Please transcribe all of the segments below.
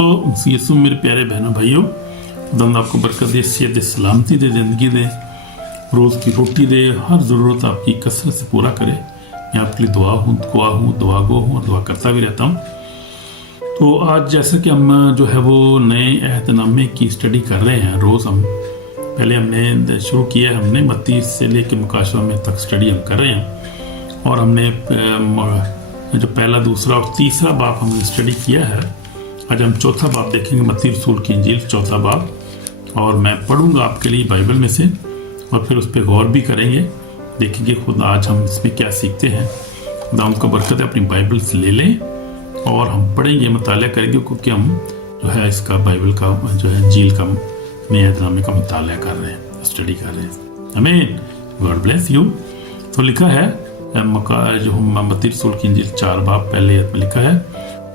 तो यसू मेरे प्यारे बहनों भाइयों, खुदा आपको बरकत दे, सेहत दे, सलामती दे, जिंदगी दे, रोज़ की रोटी दे, हर ज़रूरत आपकी कसरत से पूरा करे। मैं आपके लिए दुआ हूँ और दुआ करता भी रहता हूँ। तो आज जैसा कि हम जो है वो नए अहदनामे की स्टडी कर रहे हैं। रोज़ हम पहले हमने शुरू किया है, हमने मत्ती से लेकर मुकाशवा में तक स्टडी हम कर रहे हैं और हमने जो पहला, दूसरा और तीसरा बाब हमने स्टडी किया है। आज हम चौथा बाब देखेंगे, मत्ती रसूल की इंजील चौथा बाब, और मैं पढ़ूंगा आपके लिए बाइबल में से और फिर उस पर गौर भी करेंगे, देखेंगे खुद आज हम इसमें क्या सीखते हैं। खुदा उनका बरकत है, अपनी बाइबल से ले लें और हम पढ़ेंगे, मुताला करेंगे, क्योंकि हम जो है इसका बाइबल का जो है इंजील का नए अहदनामे का मुताला कर रहे हैं, स्टडी कर रहे हैं। आमीन, गॉड ब्लेस यू। तो लिखा है जो मत्ती रसूल की इंजील 4 बाब पहले में लिखा है,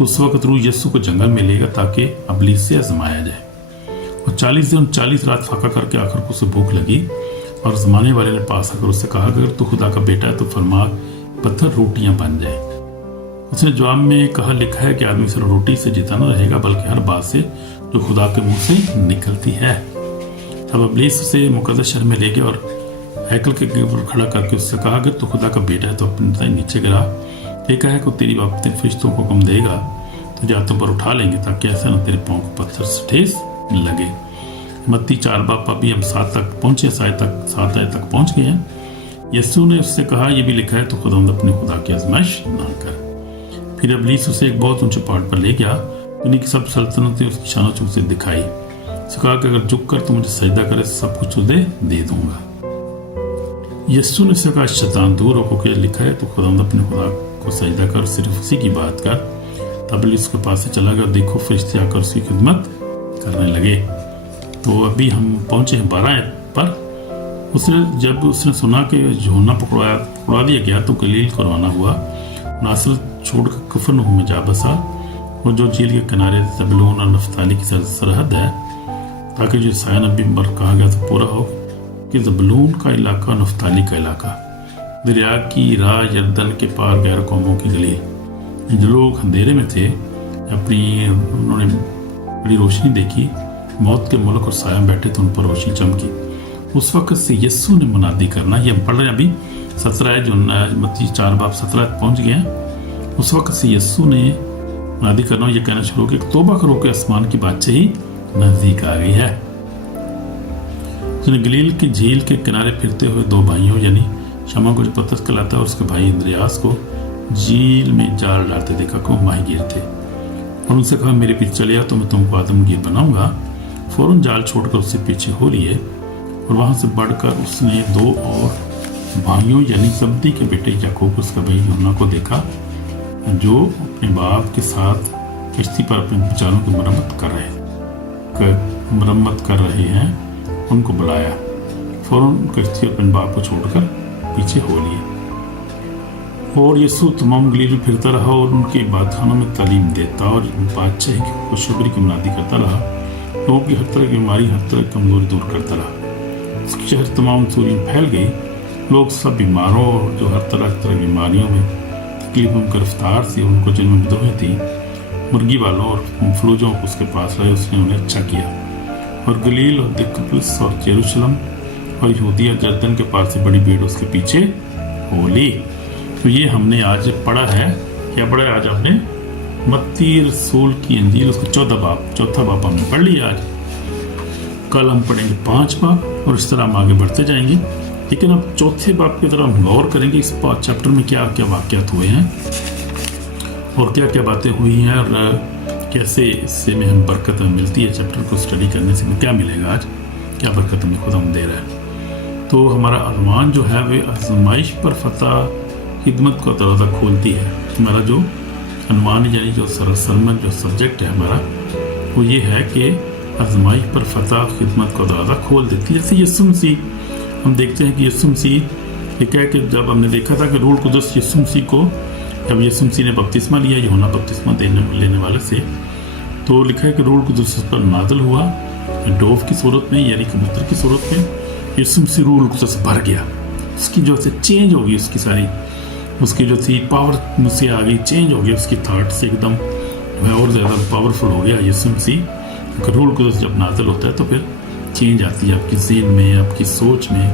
उस वक्त रूह यीशु को जंगल में लेगा ताकि इब्लीस से आजमाया जाए। और 40 दिन 40 रात फाका करके आखिर को उसे भूख लगी और जमाने वाले ने पास आकर उससे कहा, अगर तू खुदा का बेटा है तो फरमा पत्थर रोटियां बन जाए। उसने जवाब में कहा, लिखा है कि आदमी सिर्फ रोटी से जीता न रहेगा बल्कि हर बात से जो खुदा के मुंह से निकलती है। तब इब्लीस उसे मुकद्दस शहर में ले गया और हैकल के ऊपर खड़ा करके उससे कहा, अगर तू खुदा का बेटा है तो अपने नीचे गिरा, एक है कि तेरी बाप तेरे फरिश्तों को हुक्म देगा तुझे हाथों पर उठा लेंगे ताकि ऐसा न तेरे पाँव को पत्थर से ठेस लगे। मत्ती 4 बाब अभी हम 7 तक पहुंचे, 7 आयत तक पहुंच गए हैं। यीशु ने उससे कहा, यह भी लिखा है तो अपने खुदा की आजमाइश न कर। फिर इब्लीस उसे एक बहुत ऊंचे पहाड़ पर ले गया, दुनिया की सब सल्तनतें उसकी शानों से उसे दिखाई। उसे कहा कि अगर झुक कर तू मुझे सजदा करे सब कुछ तुझे दे दूंगा। यीशु ने उससे कहा, शैतान दूर हो, क्योंकि लिखा है तो अपने खुदा को सजदा कर, सिर्फ उसी की बात कर। तब उसके पास से चला गया, देखो फरिश्ते आकर उसकी खिदमत करने लगे। तो अभी हम पहुंचे हैं 12 आयत पर। जब उसने सुना कि यूहन्ना पकड़ा दिया गया तो गलील को रवाना हुआ, नासरत छोड़कर कफरनहूम में जा बसा, और जो झील के किनारे ज़बूलून और नफ्ताली की सरहद है, ताकि जो साया नबी पर कहा गया तो पूरा हो कि ज़बूलून का इलाका, नफ्ताली का इलाका, दरिया की राह यरदन के पार गैर कौमों की गली। जो लोग अंधेरे में थे उन्होंने बड़ी रोशनी देखी, मौत के मुल्क और साया बैठे तो उन पर रोशनी चमकी। उस वक्त से यीशु ने मुनादी करना, ये हम पढ़ रहे हैं अभी 17 जो मत्ती 4 बाब 17 पहुंच गए हैं। उस वक्त से यीशु ने मुनादी करना, ये कहना शुरू कि तौबा करो कि आसमान की बादशाही नजदीक आ गई है। उसने गलील की झील के किनारे फिरते हुए 2 भाइयों यानी शमा को जो पतरस कहलाता है और उसके भाई इंद्रियास को झील में जाल डालते देखा को माहीगीर थे, और उनसे कहा, मेरे पीछे चले आओ तो मैं तुमको आदमगीर बनाऊंगा। फौरन जाल छोड़कर उससे पीछे हो लिए, और वहां से बढ़कर उसने 2 और भाइयों यानी जब्दी के बेटे याकूब उसका भाई यूहन्ना को देखा, जो अपने बाप के साथ किश्ती पर अपने विचारों की मरम्मत कर रहे हैं। उनको बुलाया, फौरन किश्ती अपने बाप को छोड़कर पीछे हो लिए। और यीशु तमाम गलील में फिरता रहा और उनके इबादतखानों में तालीम देता और बादशाही की खुशखबरी की मुनादी करता रहा। लोगों की हर तरह की बीमारी, हर तरह की कमजोरी दूर करता रहा। उसकी शहर तमाम सूरी में फैल गई। लोग सब बीमारों और जो हर तरह की बीमारियों में तकलीफ में गिरफ्तार थी, उनको जिनमें विधवाएं थी, मुर्गी वालों और फलूजों को उसके पास लाए। उसने उन्हें अच्छा किया। और गलील और दिकपुलिस और यरूशलेम और यहूदिया जर्दन के पास से बड़ी भीड़ उसके पीछे हो ली। तो ये हमने आज पढ़ा है, क्या पढ़ा है आज आपने? मत्ती रसूल की इंजील उसका चौथा बाब हमने पढ़ लिया आज। कल हम पढ़ेंगे 5 बाब और इस तरह हम आगे बढ़ते जाएंगे। लेकिन अब चौथे बाब की तरह हम गौर करेंगे, इस चैप्टर में क्या क्या वाक़यात हुए हैं और क्या क्या बातें हुई हैं और कैसे इससे में हम बरकत मिलती है। चैप्टर को स्टडी करने से क्या मिलेगा, आज क्या बरकत हमें खुदा दे रहा है। तो हमारा अनुमान जो है वे आजमाइश पर फतह खिदमत का दरवाज़ा खोलती है। हमारा जो अनुमान यानी जो सरमन जो सब्जेक्ट है हमारा, वो ये है कि आजमाइश पर फतह खिदमत का दरवाज़ा खोल देती है। जैसे यीशु मसीह, हम देखते हैं कि यीशु मसीह लिखा है कि जब हमने देखा था कि रूह कुदस यीशु मसीह को, जब यीशु मसीह ने बपतिस्मा लिया यूहन्ना बपतिस्मा लेने वाले से, तो लिखा है कि रूह कुदस उस पर नाज़िल हुआ डोव की सूरत में यानी कबूतर की सूरत में। यीशु मसीह रूह कुदस भर गया, उसकी जो से चेंज होगी, उसकी सारी उसकी जो थी पावर मुझसे आ गई, चेंज हो गई उसकी थॉट से एकदम वह और ज़्यादा पावरफुल हो गया यीशु मसीह। क्योंकि रूह कुदस जब नाज़िल होता है तो फिर चेंज आती है आपकी ज़हन में, आपकी सोच में,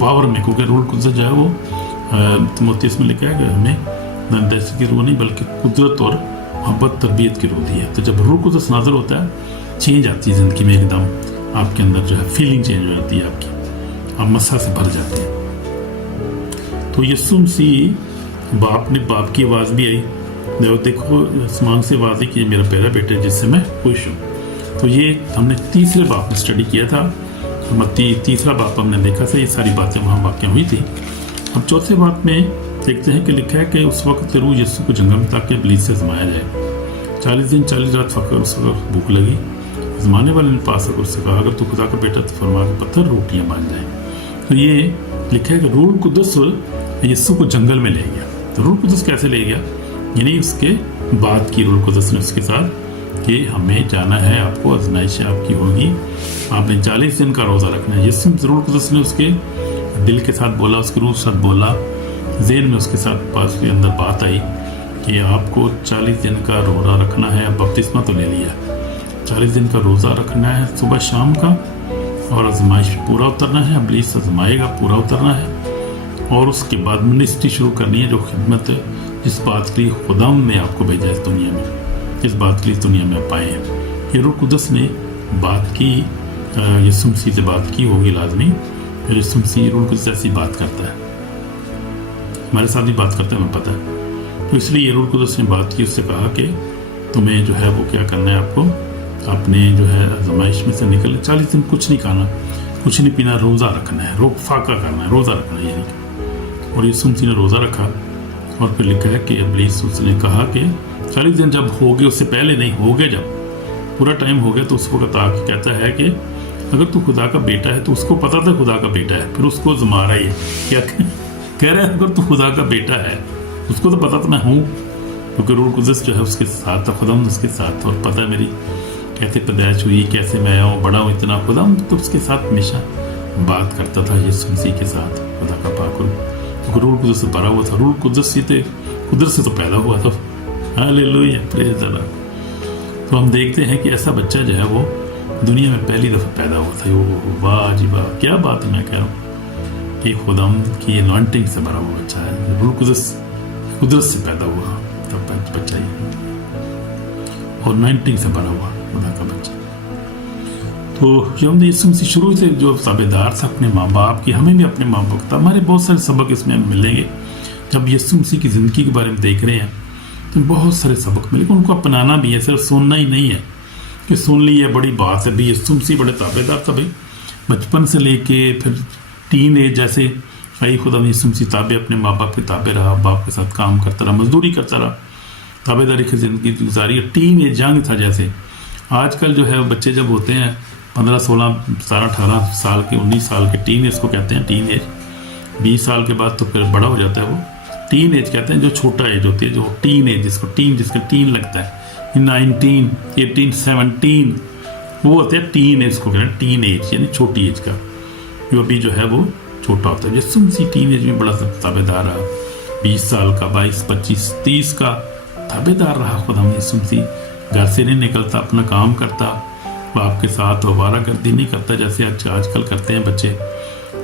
पावर में। क्योंकि रूह कुदस जो है वो तीमुथियुस में लिखा है कि हमें दहशत की रूह नहीं बल्कि कुदरत और मोहब्बत तरबियत की रूह दी है। तो जब रूह कुदस नाज़िल होता है चेंज आती है ज़िंदगी में, एकदम आपके अंदर जो है फीलिंग चेंज हो जाती है आपकी, आप मसा से भर जाते हैं। तो यीशु मसीह बाप की आवाज़ भी आई, देखो आसमान से आवाज़ आई कि मेरा प्यारा बेटा जिससे मैं खुश हूँ। तो ये हमने तीसरे बाप में स्टडी किया था, मत्ती तीसरा बाप हमने देखा था, ये सारी बातें वहाँ वाक़या हुई थी। अब चौथे बाप में देखते हैं कि लिखा है कि उस वक्त रूह यीशु को जंगल में ताकि इब्लीस से आजमाया जाए। 40 दिन 40 रात फकर उस वक्त भूख लगी। आजमाने वाले ने पास आकर उससे कहा अगर तू खुदा का बेटा तो फरमा के पत्थर रोटियाँ बन जाए। तो ये लिखा है कि रूह कुदस यीशु को जंगल में ले गया। तो रूह कुदस कैसे ले गया, यानी उसके बाद की रूह कुदस ने उसके साथ कि हमें जाना है, आपको आजमाइशें आपकी होगी, आपने 40 दिन का रोज़ा रखना है। यीशु रूह कुदस ने उसके दिल के साथ बोला, उसके रूह के साथ बोला, ज़हन में उसके साथ पास के अंदर बात आई कि आपको 40 दिन का रोज़ा रखना है। अब बपतिस्मा तो ले लिया, 40 दिन का रोज़ा रखना है सुबह शाम का, और आजमाइश पूरा उतरना है, इब्लीस आजमाएगा, पूरा उतरना है। और उसके बाद मिनिस्ट्री शुरू करनी है, जो खिदमत जिस बात के लिए खुदाम ने आपको भेजा इस दुनिया में, जिस बात के लिए इस दुनिया में आप आए हैं। ये रूह कुदस ने बात की, यीशु मसीह से बात की होगी लाजमी। फिर यीशु मसीह रूह कुदस ऐसी बात करता है, हमारे साथ भी बात करता है, हमें पता है। तो इसलिए ये रूह कुदस ने बात की, उससे कहा कि तुम्हें जो है वो क्या करना है, आपको अपने जो है आजमाइश में से निकलने 40 दिन कुछ नहीं खाना, कुछ नहीं पीना, रोज़ा रखना है, फाका करना है, रोज़ा रखना है यानी। और यीशु मसीह ने रोज़ा रखा। और फिर लिखा है कि इब्लीस उसने कहा कि 40 दिन जब हो गए, उससे पहले नहीं, हो गए जब पूरा टाइम हो गया, तो उस वक्त आके कहता है कि अगर तू खुदा का बेटा है, तो उसको पता था खुदा का बेटा है, फिर उसको आजमा रहा है। क्या कह रहा है, अगर तू खुदा का बेटा है, उसको तो पता था मैं हूँ, क्योंकि रूह कुदस जो है उसके साथ था, खुदा उसके साथ, और पता मेरी कैसे पैदाइश हुई, कैसे मैं आया हूँ, बड़ा हूँ, इतना खुदा तो उसके साथ हमेशा बात करता था यीशु मसीह के साथ, खुदा का पाक रूह कुदस से भरा हुआ था। रूह कुदस से कुदरत से तो पैदा हुआ था। Hallelujah, praise the Lord. तो हम देखते हैं कि ऐसा बच्चा जो है वो दुनिया में पहली दफ़ा पैदा हुआ था। वो वाह जी वाह, क्या बात है, मैं कह रहा हूँ कि खुदा की अनॉइंटिंग से भरा हुआ बच्चा है। रूह कुदस कुदरत से पैदा हुआ तब बच्चा ही, और अनॉइंटिंग से भरा हुआ खुदा का बच्चा। तो जो हमने यीशु मसीह शुरू से जो ताबेदार था अपने माँ बाप की, हमें भी अपने माँ बाप था। हमारे बहुत सारे सबक इसमें हमें मिलेंगे। जब यीशु मसीह की ज़िंदगी के बारे में देख रहे हैं तो बहुत सारे सबक मिलेंगे। उनको अपनाना भी है, सिर्फ सुनना ही नहीं है कि सुन ली है बड़ी बात है। भाई यीशु मसीह बड़े ताबेदार था, भाई बचपन से लेके फिर टीन एज जैसे आई खुदा यीशु मसीह ताबे, अपने माँ बाप के ताबे रहा, बाप के साथ काम करता रहा, मजदूरी करता रहा, ताबेदारी की ज़िंदगी गुजारी। टीन एज जंग था जैसे आजकल जो है बच्चे जब होते हैं 15, 16, 17, 18 साल के, 19 साल के, टीन एज को कहते हैं, टीन एज। 20 साल के बाद तो फिर बड़ा हो जाता है, वो टीन एज कहते हैं, जो छोटा एज होती है, जो टीन एज, जिसका टीन लगता है, 19, 18, 17, वो होते हैं टीन एज को कहते हैं, टीन एज यानी छोटी एज का, जो अभी जो है वो छोटा होता है। यीशु मसीह टीन एज में बड़ा ताबेदार रहा, 20 साल का, 22, 25, 30 का ताबेदार रहा खुदा यीशु मसीह। घर से नहीं निकलता, अपना काम करता, बाप के साथ आवारागर्दी नहीं करता जैसे आजकल करते हैं बच्चे।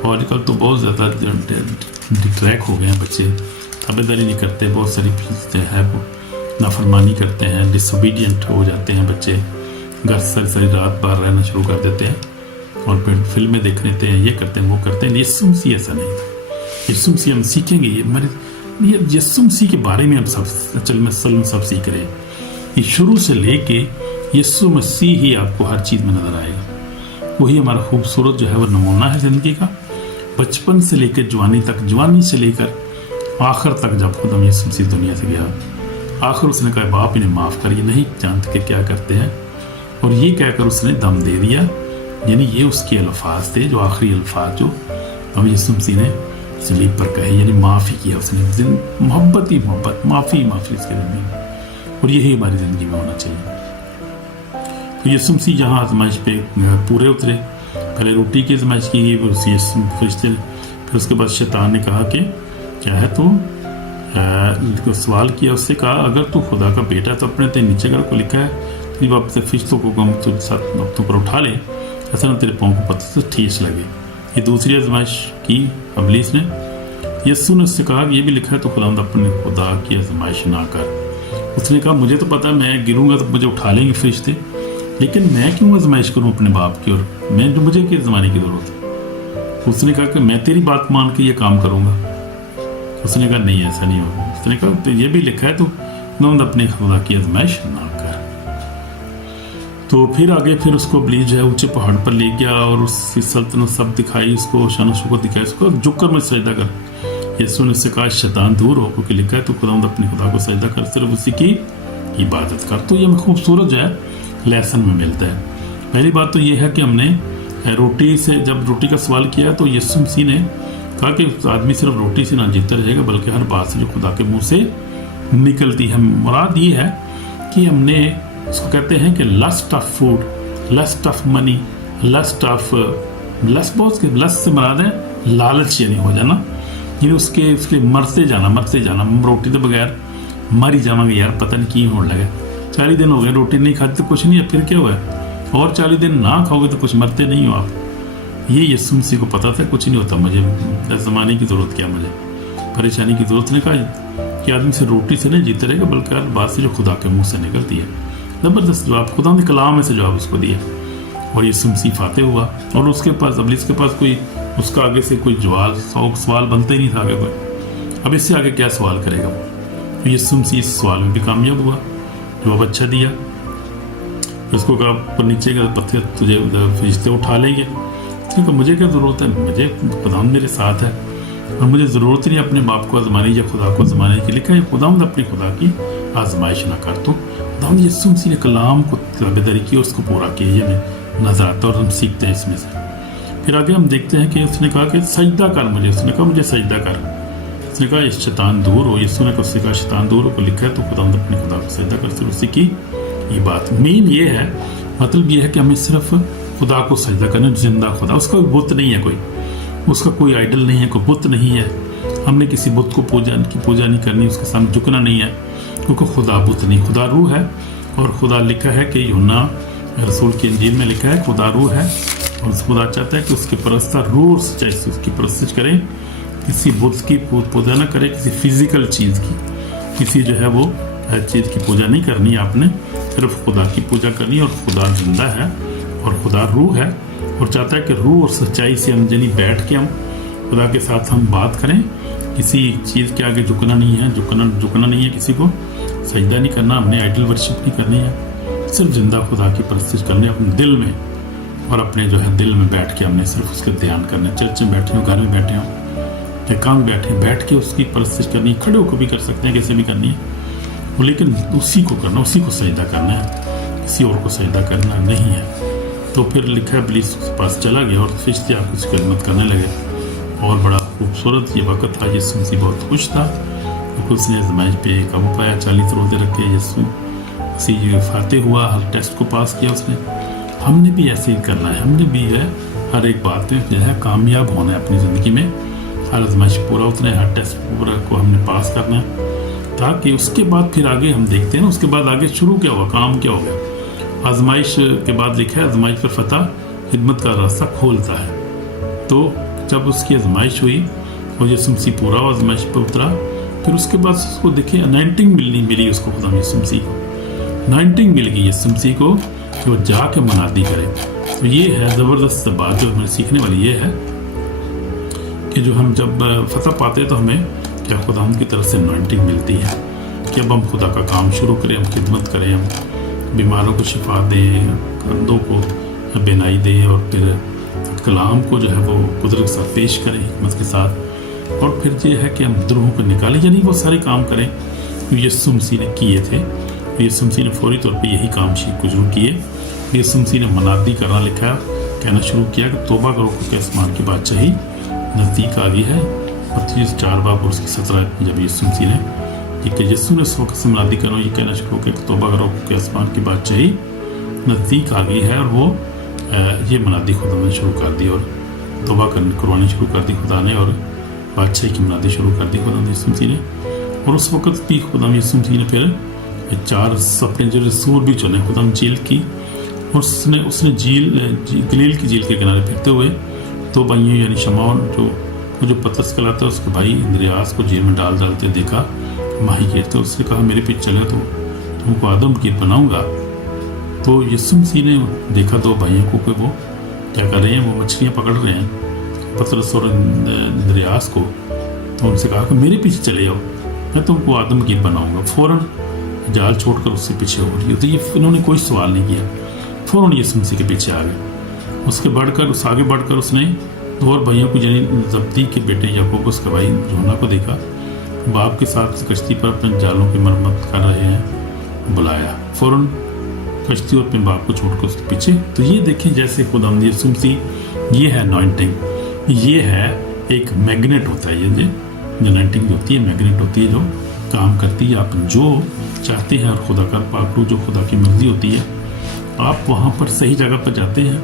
और आजकल तो बहुत ज़्यादा डिट्रैक हो गए हैं बच्चे, ताबेदारी नहीं करते, बहुत सारी चीज़ें हैं वो नाफरमानी करते हैं, डिसोबीडियंट हो जाते हैं बच्चे, घर सारी रात बाहर रहना शुरू कर देते हैं, और फिर फिल्में देख लेते हैं, ये करते हैं, वो करते हैं। यीशु मसीह ऐसा नहीं था। यीशु मसीह हम सीखेंगे, ये यीशु मसीह के बारे में हम सब असल में सब सीख रहे हैं। ये शुरू से लेके यीशु मसीह ही आपको हर चीज़ में नजर आएगा। वही हमारा खूबसूरत जो है वो नमूना है ज़िंदगी का, बचपन से लेकर जवानी तक, जवानी से लेकर आखिर तक। जब खुदा यीशु मसीह दुनिया से गया, आखिर उसने कहा बाप इन्हें माफ़ कर, ये नहीं जानते कि क्या करते हैं, और ये कहकर उसने दम दे दिया। यानी ये उसके अल्फाज थे, जो आखिरी अल्फाज जो अब यीशु मसीह ने सलीब पर कहे, यानी माफ़ी किया उसने, मोहब्बत ही मोहब्बत, माफ़ी उसके दिल में। और यही हमारी ज़िंदगी में होना चाहिए। तो यीशु मसीह जहाँ आजमाइश पे पूरे उतरे, पहले रोटी की आजमाइश की, फरिश्ते, फिर उसके बाद शैतान ने कहा कि क्या है तो को सवाल किया, उससे कहा अगर तू खुदा का बेटा तो अपने ते नीचे कर को लिखा है कि बाप से फरिश्तों को गम तुझ साथ वक्तों पर उठा ले, ऐसा ना तेरे पाँव को पत्थर से ठेस लगे। ये दूसरी आजमाइश की इब्लीस ने। यीशु ने उससे कहा कि ये भी लिखा है तो खुदा अपने खुदा की आजमाइश ना कर। उसने कहा मुझे तो पता मैं गिरूंगा तो मुझे उठा लेंगे फरिश्ते, लेकिन मैं क्यों आजमाइश करूं अपने बाप की, और मैं जो मुझे किस ज़माने की ज़रूरत है। उसने कहा कि मैं तेरी बात मान के ये काम करूंगा। उसने कहा नहीं ऐसा नहीं होगा। उसने कहा तो ये भी लिखा है तो नौंद अपने खुदा की आजमाइश ना कर। तो फिर आगे फिर उसको इब्लीस जो है ऊंचे पहाड़ पर ले गया और उसकी सल्तनत सब दिखाई, उसको शान शुक्र दिखाई, उसको झुक कर मैं सजदा कर। यीशु ने उससे कहा शैतान दूर हो, क्योंकि लिखा है तो खुदा अपने खुदा को सजदा कर, सिर्फ उसी की इबादत कर। तो ये हमें खूबसूरत जो है लेसन में मिलता है। पहली बात तो ये है कि हमने रोटी से जब रोटी का सवाल किया तो यीशु मसीह ने कहा कि आदमी सिर्फ रोटी से ना जीता रहेगा बल्कि हर बात से जो खुदा के मुंह से निकलती है। मुराद ये है कि हमने उसको कहते हैं कि lust of food, lust of money, lust of lust बहुत लस्ट से मुराद है लालच यानी हो जाना, यानी उसके मरते जाना। रोटी के बगैर मर ही जावांगे यार, पता नहीं की होने लगा। 40 दिन हो गए रोटी नहीं खाते तो कुछ नहीं है, फिर क्या हुआ, और 40 दिन ना खाओगे तो कुछ मरते नहीं हो आप। ये यीशु मसीह को पता था कुछ नहीं होता, मुझे ज़माने की ज़रूरत क्या, मुझे परेशानी की ज़रूरत। ने कहा कि आदमी से रोटी से नहीं जीते रहेगा बल्कि हर बात से जो खुदा के मुंह से निकलती है। ज़बरदस्त जवाब खुदा ने कलाम में से जवाब उसको दिया, और यीशु मसीह फाते हुआ। और उसके पास इब्लीस के पास कोई उसका आगे से कोई सवाल बनता ही नहीं था आगे कोई, अब इससे आगे क्या सवाल करेगा वो। तो यीशु मसीह इस सवाल में भी कामयाब हुआ, जवाब अच्छा दिया। उसको कहा पर नीचे का पत्थर तुझे फरिश्ते उठा लेंगे। उसने कहा मुझे क्या ज़रूरत है, मुझे खुदा मेरे साथ है और मुझे ज़रूरत नहीं अपने बाप को आजमाने या खुदा को आजमाने के लिए। कहा खुदा अपनी खुदा की आजमाइश ना कर। तो खुदा यीशु मसीह ने कलाम को ताबेदारी की और उसको पूरा किया, ये हमें नजर आता है और हम सीखते हैं इसमें से। फिर आगे हम देखते हैं कि उसने कहा कि सजदा कर मुझे। उसने कहा मुझे सजदा कर। उसने कहा शैतान दूर हो। यीशु ने उससे कहा शैतान दूर हो को लिखा है तो खुदा अपने खुदा को सजदा कर, सिर्फ उसी की ये बात। मेन ये है, मतलब ये है कि हमें सिर्फ खुदा को सजदा करना, जिंदा खुदा, उसका कोई बुत नहीं है, कोई उसका कोई आइडल नहीं है, कोई बुत नहीं है। हमने किसी बुत को पूजा नहीं करनी, उसके सामने झुकना नहीं है, क्योंकि खुदा बुत नहीं, खुदा रूह है। और खुदा लिखा है कि यूहन्ना रसूल की इंजील में लिखा है खुदा रूह है, और खुदा चाहता है कि उसके परस्ता रूह और सच्चाई से उसकी परस्तिश करें, किसी बुत की पूजा ना करें, किसी फिजिकल चीज़ की, किसी जो है वो चीज़ की पूजा नहीं करनी आपने, सिर्फ खुदा की पूजा करनी है। और खुदा जिंदा है और खुदा रूह है, और चाहता है कि रूह और सच्चाई से हम यानी बैठ के हम खुदा के साथ हम बात करें। किसी चीज़ के आगे झुकना नहीं है, झुकना नहीं है, किसी को सजदा नहीं करना, हमने आइडल वर्शिप नहीं करनी है, सिर्फ जिंदा खुदा की परस्तिश करनी है अपने दिल में, और अपने जो है दिल में बैठ के हमने सिर्फ उसके ध्यान करना है। चर्च में बैठे हो, घर में बैठे हो, या काम बैठ के उसकी परस्तिश करनी है। खड़े होकर भी कर सकते हैं, कैसे भी करनी है, लेकिन उसी को करना, उसी को सजदा करना है, किसी और को सजदा करना नहीं है। तो फिर लिखा है इब्लीस उसके पास चला गया और फरिश्ते आकर उसकी खिदमत करने लगे, और बड़ा खूबसूरत ये वक्त था। यीशु मसीह बहुत खुश था क्योंकि उसने आजमाइश पे काबू पाया, 40 रोज़े रखे, यीशु मसीह फाते हुआ, हर टेस्ट को पास किया उसने। हमने भी ऐसे ही करना है, हमने भी है हर एक बात में जो है कामयाब होना है अपनी ज़िंदगी में, हर आजमाइश पूरा उतने, हर टेस्ट पूरा को हमने पास करना है, ताकि उसके बाद फिर आगे हम देखते हैं ना, उसके बाद आगे शुरू क्या हुआ, काम क्या हो गया। आजमाइश के बाद लिखा है आजमाइश पर फतह खिदमत का रास्ता खोलता है। तो जब उसकी आजमाइश हुई और यीशु मसीह पूरा आजमाइश पर उतरा, फिर उसके बाद उसको देखे अनाइंटिंग मिली उसको, खुदा यीशु मसीह को अनाइंटिंग मिल गई यीशु मसीह को कि वो जाके मुनादी करे। तो ये है ज़बरदस्त बात जो हमें सीखने वाली ये है कि जो हम जब फतह पाते तो हमें क्या खुदा की तरफ से अनाइंटिंग मिलती है कि अब हम खुदा का काम शुरू करें, हम खिदमत करें, हम बीमारों को शिफा दें, अंधों को बेनाई दें, और फिर कलाम को जो है वो कुदरत के साथ पेश करें हिकमत के साथ, और फिर ये है कि हम द्रोहों को निकालें, यानी वो सारे काम करें जो यीशु मसीह ने किए थे। यीशु मसीह ने फौरी तौर पे यही काम शुरू किए। यीशु मसीह ने मनादी करना लिखा, कहना शुरू किया कि तौबा करो क्योंकि आसमान की बादशाही नज़दीक आ गई है। मत्ती 4 बाब और उसकी 17 जब यीशु मसीह ने कि यीशु ने उस वक्त से मुनादी करो, ये कहना शुरू किया कि तौबा करो क्योंकि आसमान की बादशाही नज़दीक आ गई है, और वो ये मुनादी खुदा ने शुरू कर दी और तौबा करवानी शुरू कर दी खुदा ने, और बादशाही की मुनादी शुरू कर दी खुदा ने यीशु मसीह ने। اور اس وقت بھی خدا یسوع مسیح نے پھر 4 اپنے جو رسول بھی چنے خدا جھیل کی، اور اس نے گلیل کی جھیل کے کنارے پھرتے ہوئے 2 بھائیوں یعنی شمعون جو پترس کہلاتا ہے اس کے بھائی اندریاس کو جیل میں ڈالتے دیکھا ماہی گیر، تو اس نے کہا میرے پیچھے چلے تو تم کو آدم کی بناؤں گا۔ تو یسوع مسیح نے دیکھا 2 بھائیوں کو کہ وہ کیا کر رہے ہیں، وہ مچھلیاں پکڑ رہے ہیں، پترس اور اندریاس کو، تو ان سے کہا کہ میرے پیچھے چلے جاؤ، میں تم کو آدم کی بناؤں گا۔ فوراً جال چھوڑ کر اس سے پیچھے ہو رہی ہے، تو یہ انہوں نے کوئی سوال نہیں کیا، فوراً یسوع مسیح کے پیچھے آ گئے۔ آگے بڑھ کر اس نے 2 اور بھائیوں کو یعنی زبدی کے بیٹے یعقوب اس کے بھائی یوحنا کو دیکھا، باپ کے ساتھ کشتی پر اپنے جالوں کی مرمت کر رہے ہیں، بلایا، فوراً کشتی اور اپنے باپ کو چھوڑ کر اس کے پیچھے۔ تو یہ دیکھیں جیسے خداوند یسوع مسیح، یہ ہے انوائنٹنگ، یہ ہے ایک میگنیٹ ہوتا ہے، یہ جو انوائنٹنگ ہوتی ہے میگنیٹ ہوتی ہے جو کام کرتی ہے، آپ جو چاہتے ہیں اور خدا کا پاکرو جو خدا کی مرضی ہوتی ہے، آپ وہاں پر صحیح جگہ پر جاتے ہیں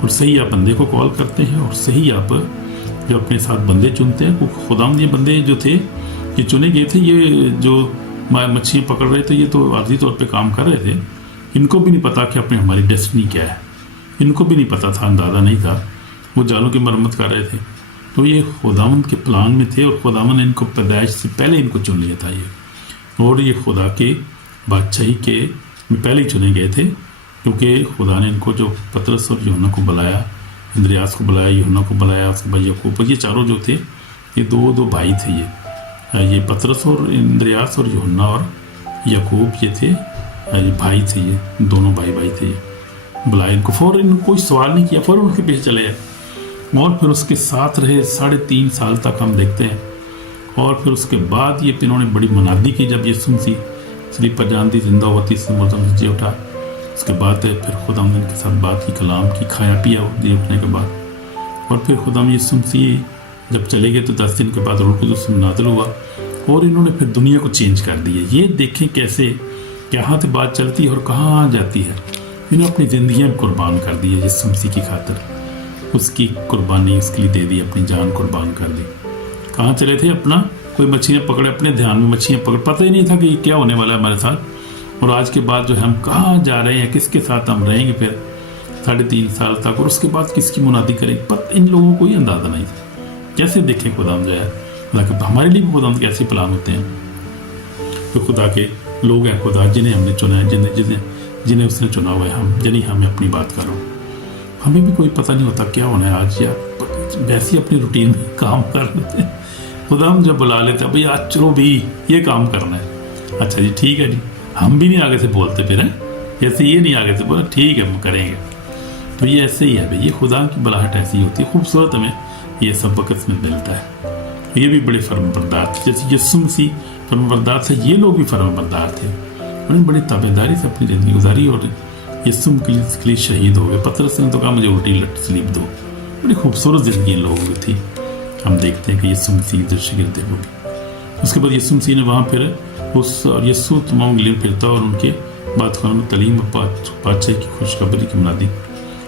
اور صحیح آپ بندے کو کال کرتے ہیں، اور صحیح آپ جو اپنے ساتھ بندے چنتے ہیں۔ خداوند یہ بندے جو تھے یہ چنے گئے تھے، یہ جو مچھلیاں پکڑ رہے تھے یہ تو عارضی طور پہ کام کر رہے تھے، ان کو بھی نہیں پتا کہ اپنے ہماری ڈیسٹنی کیا ہے، ان کو بھی نہیں پتا تھا، اندازہ نہیں تھا، وہ جالوں کی مرمت کر رہے تھے۔ تو یہ خداوند کے پلان میں تھے، اور خداوند نے ان کو پیدائش سے پہلے ان کو چن لیا تھا، اور یہ خدا کے بادشاہی کے پہلے ہی چنے گئے تھے، کیونکہ خدا نے ان کو جو پترس اور یوحنا کو بلایا، اندریاس کو بلایا، یوحنا کو بلایا، اس کے بھائی یعقوب، یہ چاروں جو تھے یہ 2 بھائی تھے، یہ پترس اور اندریاس اور یوحنا اور یعقوب یہ تھے، یہ بھائی تھے، یہ دونوں بھائی تھے، بلایا ان کو، فوراً کوئی سوال نہیں کیا، فوراً ان کے پیچھے چلے گئے، اور پھر اس کے ساتھ رہے 3.5 سال تک ہم دیکھتے ہیں۔ اور پھر اس کے بعد یہ انہوں نے بڑی منادی کی، جب یسوع مسیح سلیب پر جان دی، زندہ ہوا، تیسرے مردوں سے جی اٹھا، اس کے بعد پھر خدا ان کے ساتھ بات کی، کلام کی، کھایا پیا جی اٹھنے کے بعد، اور پھر خدا یسوع مسیح جب چلے گئے تو 10 دن کے بعد روح القدس نازل ہوا، اور انہوں نے پھر دنیا کو چینج کر دیا۔ یہ دیکھیں کیسے کہاں سے بات چلتی ہے اور کہاں جاتی ہے، انہوں نے اپنی زندگیاں قربان کر دی یسوع مسیح کی خاطر، اس کی قربانی اس کے لیے دے دی، اپنی جان قربان کر دی۔ کہاں چلے تھے؟ اپنا کوئی مچھلیاں پکڑے، اپنے دھیان میں مچھلیاں پکڑ، پتہ ہی نہیں تھا کہ یہ کیا ہونے والا ہے ہمارے ساتھ، اور آج کے بعد جو ہے ہم کہاں جا رہے ہیں، کس کے ساتھ ہم رہیں گے پھر 3.5 سال تک، اور اس کے بعد کس کی منادی کریں گے، ان لوگوں کو یہ اندازہ نہیں تھا۔ کیسے دیکھیں خدا جو ہے، ہمارے لیے بھی خدا کے ایسے پلان ہوتے ہیں، جو خدا کے لوگ ہیں، خدا جنہیں ہم نے چنا ہے، جنہیں اس نے چنا ہوا ہے، ہم جنہیں ہمیں اپنی بات کرو، ہمیں بھی کوئی پتہ نہیں ہوتا کیا ہونا ہے آج، یا ویسے اپنی روٹین میں کام کر لیتے ہیں، خدا ہم جب بلا لیتے ہیں بھائی آج چلو بھی یہ کام کرنا ہے، اچھا جی ٹھیک ہے جی، ہم بھی نہیں آگے سے بولتے پھر ہیں، جیسے یہ نہیں آگے سے بولا ٹھیک ہے ہم کریں گے، تو یہ ایسے ہی ہے بھائی، یہ خدا کی بلاہٹ ایسی ہوتی ہے، خوبصورت ہمیں یہ سب وقت میں ملتا ہے۔ یہ بھی بڑے فرم بردار تھے، جیسے یسوع مسیح فرم بردار تھے، یہ لوگ بھی فرم بردار تھے، انہوں نے بڑی تابعداری سے اپنی زندگی گزاری، اور یسوع کے لیے شہید ہو گئے۔ پترس نے تو کہا مجھے الٹی سلیب دو، بڑی خوبصورت زندگی ان لوگوں کی تھی۔ ہم دیکھتے ہیں کہ یسوع مسیح جو شاگرد وہ بھی، اس کے بعد یسوع مسیح نے وہاں پھر اور یسوع تمام گلیل پھرتا اور ان کے بات خانوں میں تعلیم اور بادشاہی کی خوشخبری کی منادی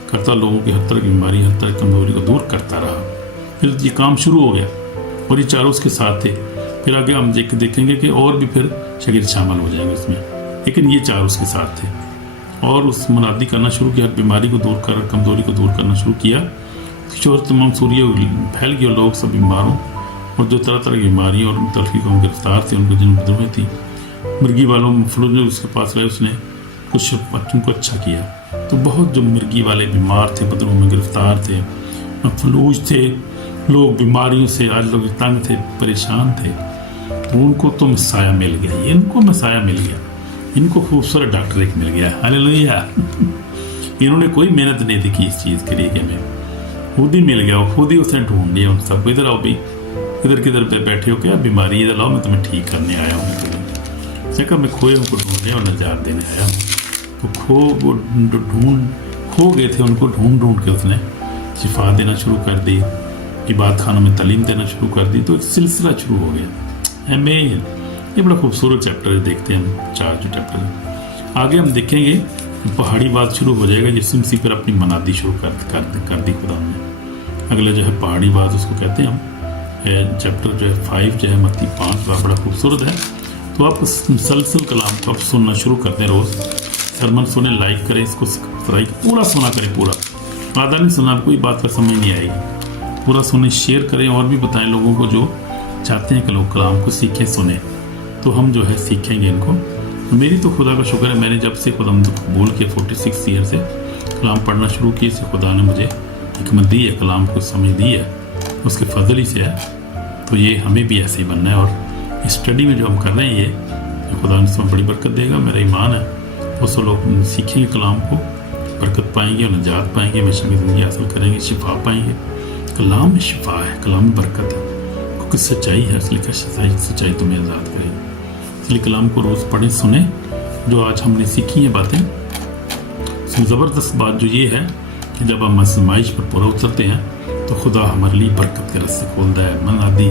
کرتا، لوگوں کی ہر طرح کی بیماری، ہر طرح کی کمزوری کو دور کرتا رہا۔ پھر یہ کام شروع ہو گیا، اور یہ چاروں اس کے ساتھ تھے۔ پھر آگے ہم دیکھیں گے کہ اور بھی پھر شاگرد شامل ہو جائیں گے اس میں، لیکن یہ چار اس کے ساتھ تھے، اور اس منادی کرنا شروع کیا، ہر بیماری کو دور کر، کمزوری کو دور کرنا شروع کیا۔ شہر تمام سوریہ پھیل گئی، اور لوگ سب بیماروں اور جو طرح طرح کی بیماریوں اور تلخی کو گرفتار تھے، ان کو جن بدروں میں تھی، مرغی والوں فلو نے اس کے پاس رہے، اس نے کچھ بچوں کو اچھا کیا۔ تو بہت جو مرغی والے بیمار تھے، بدروں میں گرفتار تھے، فلوج تھے، لوگ بیماریوں سے آج لوگ تنگ تھے، پریشان تھے، تو ان کو تو مسایہ مل گیا، ان کو مسایہ مل گیا، ان کو خوبصورت ڈاکٹر ایک مل گیا، ہاللیلویا۔ انہوں نے کوئی محنت نہیں دی اس چیز کے لیے کہ ہمیں خود ہی مل گیا، خود ہی اس نے ڈھونڈ لیا ان سب کو، ادھر آؤ بھی، ادھر کدھر پہ بیٹھے ہو، کیا بیماری، ادھر لاؤ میں تمہیں ٹھیک کرنے آیا ہوں۔ کہا میں کھوئے ان کو ڈھونڈ لیا اور نجات دینے آیا ہوں۔ تو وہ کھو گئے تھے، ان کو ڈھونڈ کے اس نے شفا دینا شروع کر دی، عبادت خانوں میں تعلیم دینا شروع کر دی، تو ایک سلسلہ شروع ہو گیا۔ آمین۔ یہ بڑا خوبصورت چیپٹر ہے، دیکھتے ہیں ہم 4 جو چیپٹر ہیں۔ آگے ہم دیکھیں گے پہاڑی بات شروع ہو جائے گا، یسوع مسیح پر اپنی منادی شروع کر دی خدا نے۔ اگلا جو ہے پہاڑی بات اس کو کہتے ہیں ہم، चैप्टर जो है 5 जो है मत्ती 5 बड़ा खूबसूरत है। तो आप उस मुसलसल कलाम को आप सुनना शुरू कर दें, रोज़ सरमन सुने, लाइक करें, इसको सब्सक्राइब पूरा सुना करें, पूरा आधा नहीं सुना, कोई बात का समझ नहीं आएगी, पूरा सुने, शेयर करें और भी बताएं लोगों को जो चाहते हैं कि लोग कलाम को सीखें, सुने, तो हम जो है सीखेंगे इनको। तो मेरी तो खुदा का शुक्र है, मैंने जब से खुदा कबूल किया 46 ईयर से कलाम पढ़ना शुरू किए से खुदा ने मुझे हिकमत दी है, कलाम को समझ दी है, उसके फजल ही से है। तो ये हमें भी ऐसे ही बनना है और इस स्टडी में जो हम कर रहे हैं ये खुदा ने इसमें बड़ी बरकत देगा, मेरा ईमान है। वो सब लोग सीखेंगे कलाम को, बरकत पाएंगे और निजात पाएंगे, हमेशा की ज़िंदगी हासिल करेंगे, शिफा पाएंगे। कलाम में शिफा है, कलाम में बरकत है, क्योंकि सच्चाई है, इसलिए सच्चाई तुम्हें आज़ाद करेगी। इसलिए कलाम को रोज़ पढ़ें, सुने। जो आज हमने सीखी हैं बातें, ज़बरदस्त बात जो ये है कि जब हम आजमाइश पर पूरा उतरते हैं तो खुदा हमारे लिए बरकत के रस्ते खोलता है, मनादी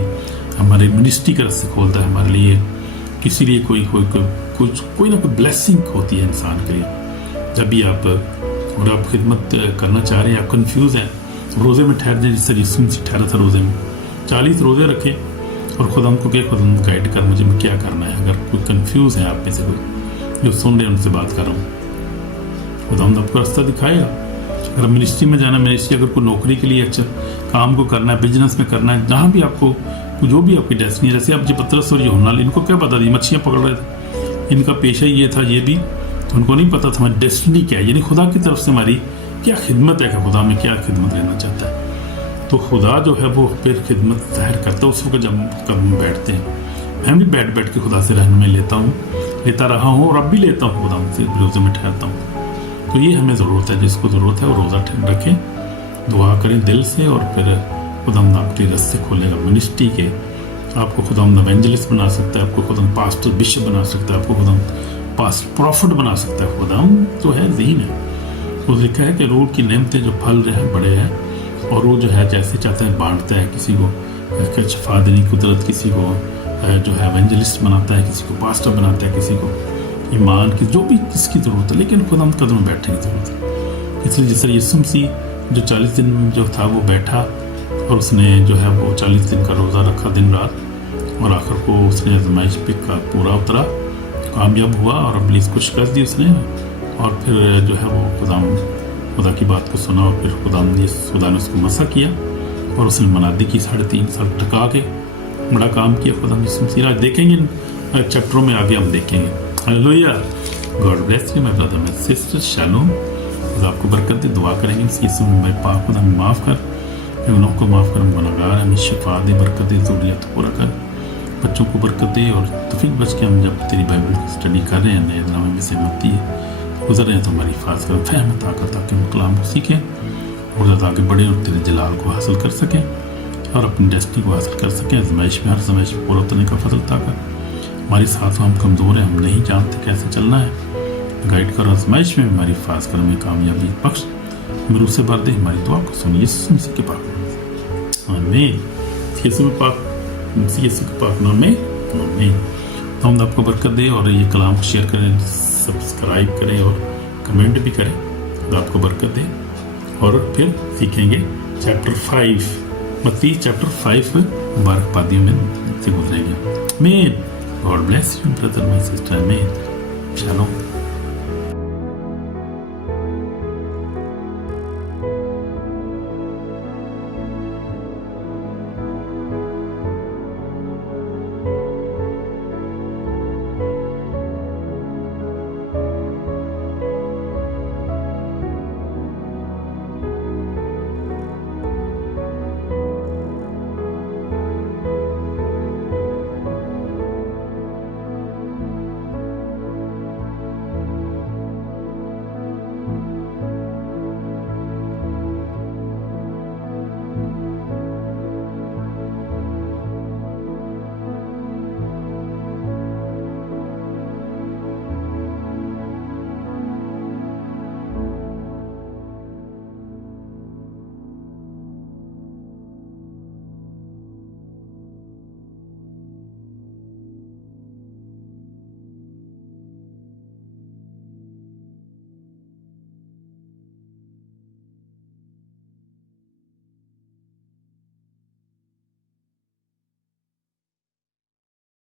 हमारे मिनिस्ट्री के रस्ते खोलता है हमारे लिए। किसी लिए कोई ना कोई ब्लेसिंग होती है इंसान के लिए। जब भी आप और आप खिदमत करना चाह रहे हैं, आप कंफ्यूज हैं, रोज़े में ठहर जाए, जिस तरह यीशु से ठहरा था रोज़े में, 40 रोज़े रखे और खुदा को कहे खुदा गाइड कर मुझे क्या करना है। अगर कोई कंफ्यूज है आप में से कोई जो सुन रहे हैं, उनसे बात कर रहा हूँ, खुदा आपको रास्ता दिखाएगा। अगर मिनिस्ट्री में जाना, मिनिस्ट्री अगर कोई नौकरी के लिए अच्छा काम को करना है, बिजनेस में करना है, जहाँ भी आपको जो भी आपकी डेस्टिनी है, जैसे आप जी पतरस और यूहन्ना, इनको क्या पता थी, मच्छियाँ पकड़ रहे थे, इनका पेशा ये था, ये भी तो उनको नहीं पता था हमारी डेस्टिनी क्या है, यानी खुदा की तरफ से हमारी क्या खिदमत है, कि खुदा में क्या खिदमत लेना चाहता है। तो खुदा जो है वो फिर खिदमत ज़ाहिर करता है उस वक्त जब कदम बैठते हैं। मैं भी बैठ के खुदा से रहनुमाई लेता रहा हूँ और अब भी लेता हूँ, खुदा से रोज़े में ठहरता हूँ। तो ये हमें ज़रूरत है, जिसको ज़रूरत है वो रोज़ा रखें, दुआ करें दिल से, और फिर खुदा आपके रस्ते खोलेगा मिनिस्ट्री के। आपको खुदा एवेंजलिस्ट बना सकता है, आपको खुदा पास्टर बिशप बना सकता है, आपको खुदा पास्ट प्रॉफिट बना सकता है। खुदा तो है ज़हीन है, वो लिखा है कि रूह की नेमतें जो फल रहे हैं बड़े हैं, और वो जो है जैसे चाहता है बांटता है, किसी को शफा देनी कुदरत, किसी को जो है एवेंजलिस्ट बनाता है, किसी को पास्टर बनाता है, किसी को ईमान की जो भी किसकी ज़रूरत है, लेकिन खुदा कदम में बैठने की ज़रूरत है। इसलिए जिस तरह यीशु मसीह जो 40 दिन जो था वो बैठा और उसने जो है वो 40 दिन का रोज़ा रखा दिन रात, और आखिर को उसने आजमाइश पे का पूरा उतरा, कामयाब हुआ और इब्लीस को शिकस्त दी उसने, और फिर जो है वो खुदा की बात को सुना, और फिर खुदा ने उसको मसा किया और उसने मनादी की 3.5 साल टका के बड़ा काम किया खुदा यीशु मसीह। आज देखेंगे चैप्टरों में आगे हम देखेंगे। Hallelujah, God bless you my brother my sister, shalom. खुदा आपको बरकत दे। दुआ करेंगे यीशु में मेरे पाप खुदा माफ़ कर, गुनाहों को माफ़ कर, हम गुनहगार, हमें शिफा दे, बरकत दे, ज़रूरियत पूरा कर, बच्चों को बरकत दे, और तौफीक बच के हम जब तेरी बाइबल की स्टडी कर रहे हैं, नए नामे में से मत्ती गुजर रहे हैं, तो हमारी हिफाज कर, फहम अता कर, ताकि हम कलाम को सीखें और आगे बढ़ें और तेरे जलाल को हासिल कर सकें और अपनी डेस्टिनी को हासिल कर सकें। आजमाइश में हर आजमाइश में पूरा उतरने का फजल अता कर। हमारे साथ हम कमज़ोर हैं, हम नहीं जानते कैसे चलना है, गाइड करो। आजमाइश में हमारी हिफाज कर, हमें कामयाबी बख्श, रूह से भर दे। हमारी दुआ को सुन यीशु मसीह के पाक आमीन, यीशु के पाक नाम में आमीन। तो हम आपको बरकत दे और ये कलाम को शेयर करें, सब्सक्राइब करें और कमेंट भी करें। तो आपको बरकत दे, और फिर सीखेंगे चैप्टर 5, मत्ती चैप्टर 5 मुबारक पादियों में से गुजरेंगे। आमीन। God bless you brother my sister, आमीन। शालोम।